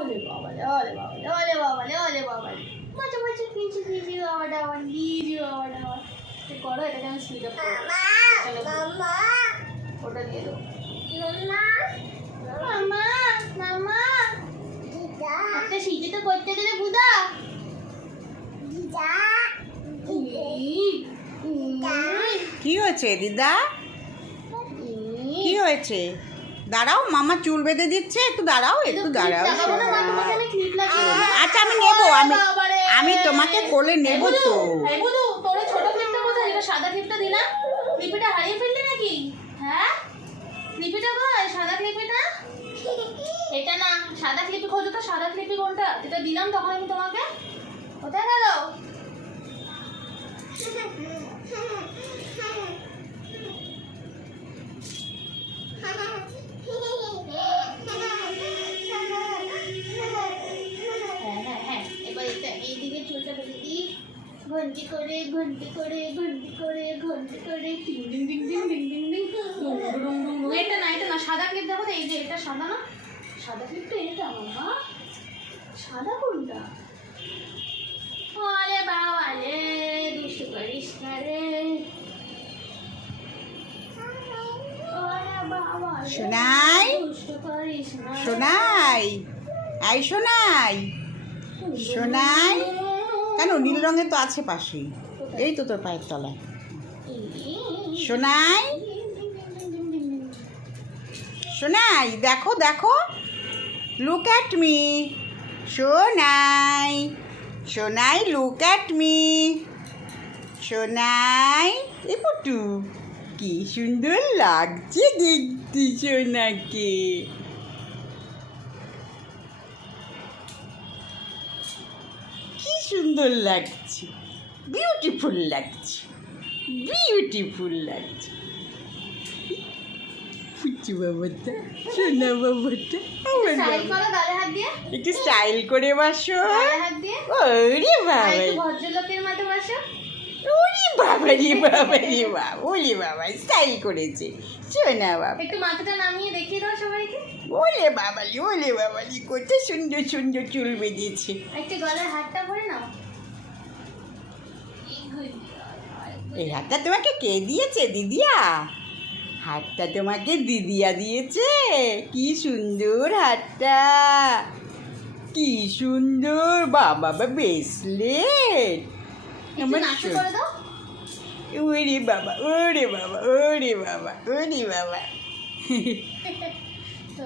ওলে বাবালে, ওলে বাবালে, ওলে বাবালে, ওলে বাবালে। মাঝে মাঝে কিছু কিছু বাবাটা আমার লিজি বাবাটা আমার। করো এটাকে আমি স্পিড আপ করবো। ওটা দিয়ে দেবো। মামা মামা একটা সিটি তো করতে দিলে বুদা। কি হয়েছে দিদা? কি হয়েছে? দাঁড়াও, মামা চুল বেঁধে দিচ্ছে, একটু দাঁড়াও, একটু দাঁড়াও। আচ্ছা আমি নেবো, আমি তোমাকে কোলে নেবো তো। তোর ছোট ক্লিপটা কোথায়? এটা সাদা ক্লিপটা দিলাম, ক্লিপটা হারিয়ে ফেললি নাকি? হ্যাঁ ক্লিপটা কই? সাদা ক্লিপটা এটা না, সাদা ক্লিপি খোঁজো তো। সাদা ক্লিপি কোনটা যেটা দিলাম তখন আমি তোমাকে? কোথায় গেল? এবার এটা এইদিকে চুলটা বেঁধে দিই, ঘন্টি করে ঘন্টি করে ঘন্টি করে ঘন্টি করে টিং ডিং ডিং ডিং ডিং ডিং ডিং ডুং ডুং ডুং। এটা না, এটা না, সাদা ক্লিপ দেখো তো। এই যে এটা সাদা না, সাদা ক্লিপটা এটা মামা। সাদা কোনটা? আরে বাবা রে, দুষ্টু করিস না রে। সোনাই, সোনাই, এই সোনাই, সোনাই। কেন নীল রঙের তো আছে পাশেই, এই তো তোর পায়ের তলায়। সোনাই, সোনাই, দেখো দেখো, look at me. Sonai, Sonai, look at me. Sonai, এ পুটু, কি সুন্দর লাগছে দেখতে সোনাকে। কি সুন্দর লাগছে, বিউটিফুল লাগছে, বিউটিফুল লাগছে। ফুচু বাবাটা, সোনা বাবাটা, আমার স্টাইল বাবা। করো গালে হাত দিয়ে, একটু স্টাইল করে বাসো। গালে হাত দিয়ে। ওরে বাবা, একটু ভদ্রলোকের মতো বসো। ওরে বাবা রে বাবা রে বাবা, ওরে বাবা স্টাইল করেছে সোনা বাবা। একটু মাথাটা নামিয়ে দেখিয়ে দাও সবাইকে। ওলে বাবালি, ওলে বাবালি, কত সুন্দর সুন্দর চুল বেঁধেছে। একটু গলার হাতটা ভরে নাও। এই হাতটা তোমাকে কে দিয়েছে? দিদিয়া? হাতটা তোমাকে দিদিয়া দিয়েছে? কি সুন্দর হাতটা, কি সুন্দর। বাবা ব্রেসলেট একটু নাচু করে দাও। ওরে বাবা, ওরে বাবা, ওরে বাবা, ওরে বাবা। তো